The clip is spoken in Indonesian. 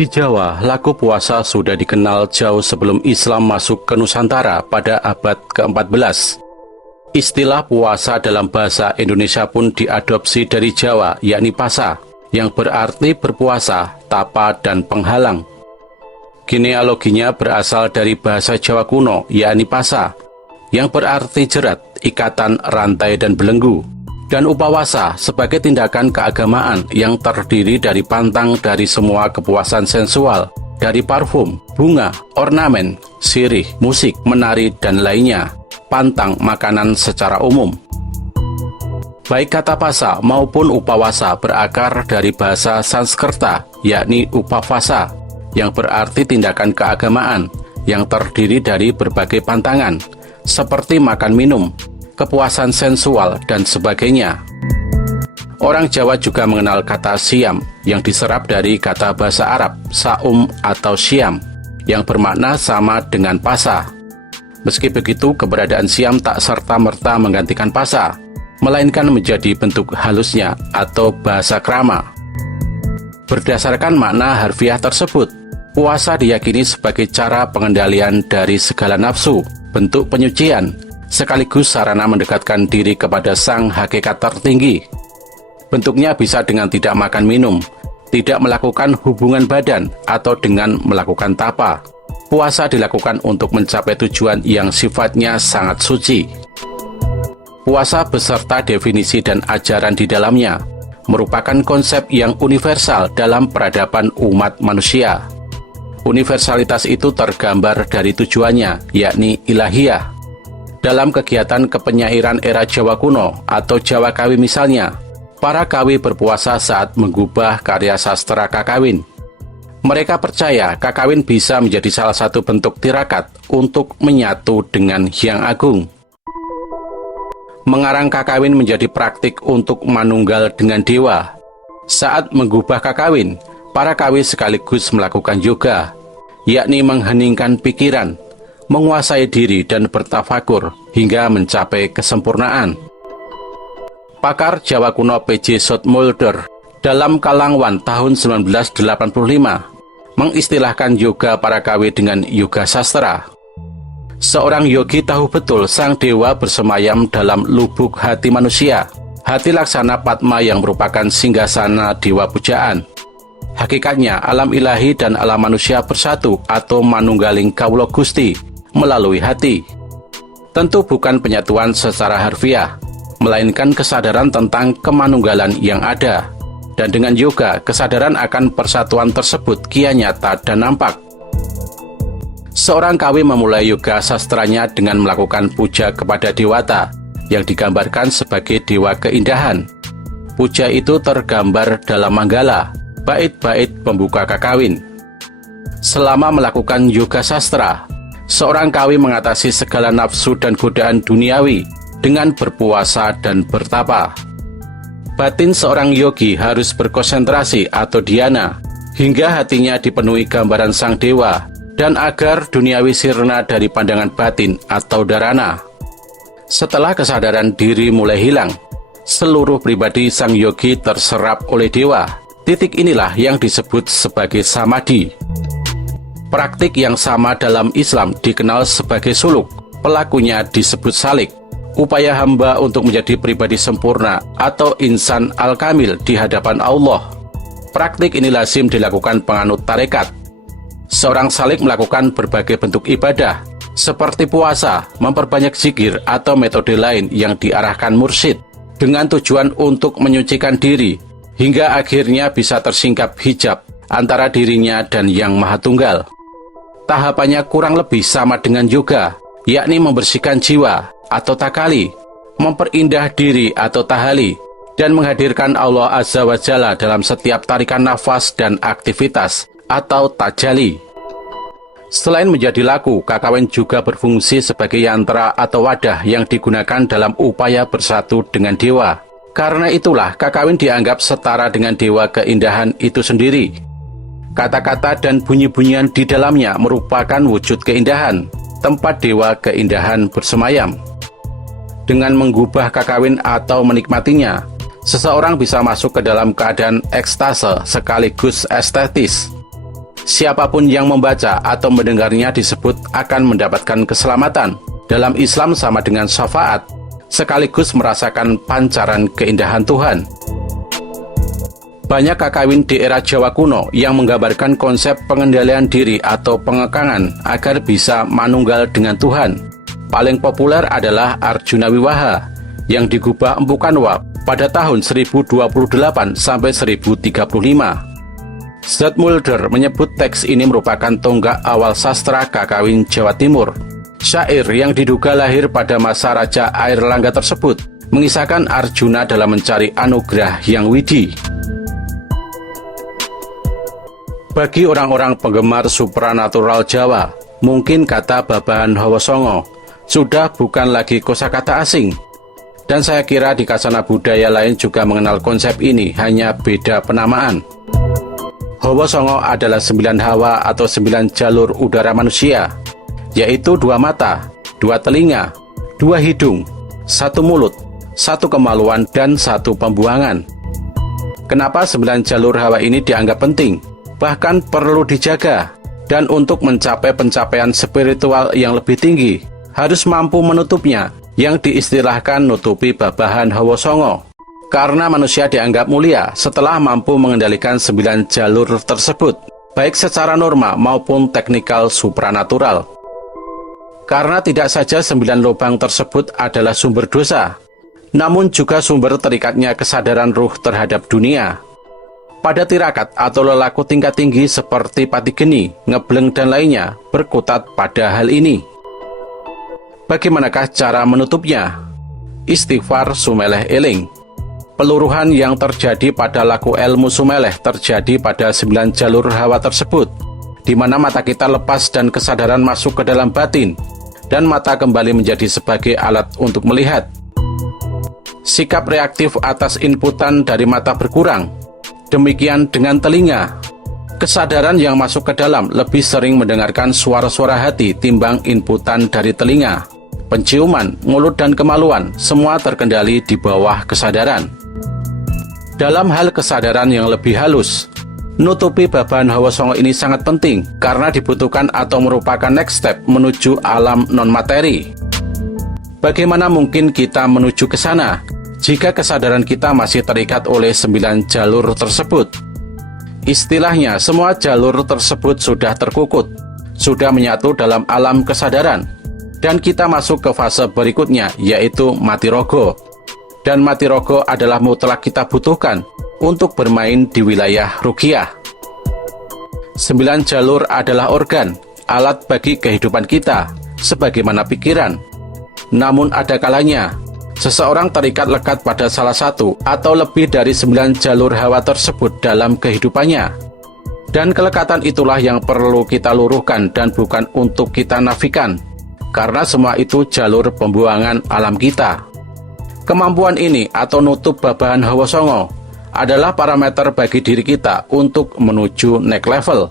Di Jawa, laku puasa sudah dikenal jauh sebelum Islam masuk ke Nusantara pada abad ke-14. Istilah puasa dalam bahasa Indonesia pun diadopsi dari Jawa, yakni pasa, yang berarti berpuasa, tapa, dan penghalang. Genealoginya berasal dari bahasa Jawa kuno, yakni pasa, yang berarti jerat, ikatan, rantai, dan belenggu. Dan upawasa sebagai tindakan keagamaan yang terdiri dari pantang dari semua kepuasan sensual, dari parfum, bunga, ornamen, sirih, musik, menari, dan lainnya, pantang makanan secara umum. Baik kata pasa maupun upawasa berakar dari bahasa Sanskerta, yakni upavasa, yang berarti tindakan keagamaan, yang terdiri dari berbagai pantangan, seperti makan minum, kepuasan sensual, dan sebagainya. Orang Jawa juga mengenal kata siam, yang diserap dari kata bahasa Arab, saum atau siam, yang bermakna sama dengan pasa. Meski begitu, keberadaan siam tak serta-merta menggantikan pasa, melainkan menjadi bentuk halusnya atau bahasa krama. Berdasarkan makna harfiah tersebut, puasa diyakini sebagai cara pengendalian dari segala nafsu, bentuk penyucian, sekaligus sarana mendekatkan diri kepada sang hakikat tertinggi. Bentuknya bisa dengan tidak makan minum, tidak melakukan hubungan badan, atau dengan melakukan tapa. Puasa dilakukan untuk mencapai tujuan yang sifatnya sangat suci. Puasa beserta definisi dan ajaran di dalamnya merupakan konsep yang universal dalam peradaban umat manusia. Universalitas itu tergambar dari tujuannya, yakni ilahiyah. Dalam kegiatan kepenyairan era Jawa kuno atau Jawa Kawi misalnya, para kawi berpuasa saat menggubah karya sastra kakawin. Mereka percaya kakawin bisa menjadi salah satu bentuk tirakat untuk menyatu dengan Hyang Agung. Mengarang kakawin menjadi praktik untuk manunggal dengan dewa. Saat menggubah kakawin, para kawi sekaligus melakukan yoga, yakni mengheningkan pikiran, menguasai diri dan bertafakur hingga mencapai kesempurnaan. Pakar Jawa kuno P.J. Zoetmulder dalam Kalangwan tahun 1985 mengistilahkan yoga para kawi dengan yoga sastra. Seorang yogi tahu betul sang dewa bersemayam dalam lubuk hati manusia, hati laksana Padma yang merupakan singgasana dewa pujaan. Hakikatnya alam ilahi dan alam manusia bersatu atau manunggaling kawula Gusti melalui hati. Tentu bukan penyatuan secara harfiah, melainkan kesadaran tentang kemanunggalan yang ada. Dan dengan yoga, kesadaran akan persatuan tersebut kian nyata dan nampak. Seorang kawi memulai yoga sastranya dengan melakukan puja kepada dewata, yang digambarkan sebagai dewa keindahan. Puja itu tergambar dalam manggala, bait-bait pembuka kakawin. Selama melakukan yoga sastra, seorang kawi mengatasi segala nafsu dan godaan duniawi dengan berpuasa dan bertapa. Batin seorang yogi harus berkonsentrasi atau dhyana, hingga hatinya dipenuhi gambaran sang dewa, dan agar duniawi sirna dari pandangan batin atau dharana. Setelah kesadaran diri mulai hilang, seluruh pribadi sang yogi terserap oleh dewa. Titik inilah yang disebut sebagai samadhi. Praktik yang sama dalam Islam dikenal sebagai suluk, pelakunya disebut salik, upaya hamba untuk menjadi pribadi sempurna atau insan al-kamil di hadapan Allah. Praktik ini lazim dilakukan penganut tarekat. Seorang salik melakukan berbagai bentuk ibadah, seperti puasa, memperbanyak zikir, atau metode lain yang diarahkan mursyid, dengan tujuan untuk menyucikan diri, hingga akhirnya bisa tersingkap hijab antara dirinya dan Yang Maha Tunggal. Tahapannya kurang lebih sama dengan yoga, yakni membersihkan jiwa atau takali, memperindah diri atau tahali, dan menghadirkan Allah Azza wa Jalla dalam setiap tarikan nafas dan aktivitas atau tajali. Selain menjadi laku, kakawin juga berfungsi sebagai yantra atau wadah yang digunakan dalam upaya bersatu dengan dewa. Karena itulah kakawin dianggap setara dengan dewa keindahan itu sendiri. Kata-kata dan bunyi-bunyian di dalamnya merupakan wujud keindahan, tempat dewa keindahan bersemayam. Dengan menggubah kakawin atau menikmatinya, seseorang bisa masuk ke dalam keadaan ekstase sekaligus estetis. Siapapun yang membaca atau mendengarnya disebut akan mendapatkan keselamatan. Dalam Islam sama dengan syafaat, sekaligus merasakan pancaran keindahan Tuhan. Banyak kakawin di era Jawa kuno yang menggambarkan konsep pengendalian diri atau pengekangan agar bisa manunggal dengan Tuhan. Paling populer adalah Arjuna Wiwaha yang digubah Empu Kanwa pada tahun 1028 sampai 1035. Zoetmulder menyebut teks ini merupakan tonggak awal sastra kakawin Jawa Timur. Syair yang diduga lahir pada masa Raja Airlangga tersebut mengisahkan Arjuna dalam mencari anugerah yang widi. Bagi orang-orang penggemar supranatural Jawa, mungkin kata Babahan Hawa Songo sudah bukan lagi kosakata asing. Dan saya kira di kancah budaya lain juga mengenal konsep ini, hanya beda penamaan. Hawa Songo adalah 9 hawa atau 9 jalur udara manusia, yaitu 2 mata, 2 telinga, 2 hidung, 1 mulut, 1 kemaluan, dan 1 pembuangan. Kenapa 9 jalur hawa ini dianggap penting? Bahkan perlu dijaga, dan untuk mencapai pencapaian spiritual yang lebih tinggi, harus mampu menutupnya, yang diistilahkan nutupi Babahan Hawa Songo. Karena manusia dianggap mulia setelah mampu mengendalikan 9 jalur tersebut, baik secara norma maupun teknikal supranatural. Karena tidak saja 9 lubang tersebut adalah sumber dosa, namun juga sumber terikatnya kesadaran ruh terhadap dunia. Pada tirakat atau lelaku tingkat tinggi seperti Patigeni, Ngebleng, dan lainnya berkutat pada hal ini. Bagaimanakah cara menutupnya? Istighfar sumeleh eling. Peluruhan yang terjadi pada laku ilmu sumeleh terjadi pada 9 jalur hawa tersebut, di mana mata kita lepas dan kesadaran masuk ke dalam batin, dan mata kembali menjadi sebagai alat untuk melihat. Sikap reaktif atas inputan dari mata berkurang. Demikian dengan telinga. Kesadaran yang masuk ke dalam lebih sering mendengarkan suara-suara hati timbang inputan dari telinga. Penciuman, mulut, dan kemaluan semua terkendali di bawah kesadaran. Dalam hal kesadaran yang lebih halus, nutupi Babahan Hawa Songo ini sangat penting karena dibutuhkan atau merupakan next step menuju alam non-materi. Bagaimana mungkin kita menuju ke sana jika kesadaran kita masih terikat oleh 9 jalur tersebut? Istilahnya, semua jalur tersebut sudah terkukut, sudah menyatu dalam alam kesadaran, dan kita masuk ke fase berikutnya, yaitu mati rogo. Dan mati rogo adalah mutlak kita butuhkan untuk bermain di wilayah ruqyah. 9 jalur adalah organ, alat bagi kehidupan kita, sebagaimana pikiran. Namun ada kalanya, seseorang terikat lekat pada salah satu atau lebih dari 9 jalur hawa tersebut dalam kehidupannya. Dan kelekatan itulah yang perlu kita luruhkan dan bukan untuk kita nafikan, karena semua itu jalur pembuangan alam kita. Kemampuan ini atau nutup Babahan Hawa Songo adalah parameter bagi diri kita untuk menuju next level.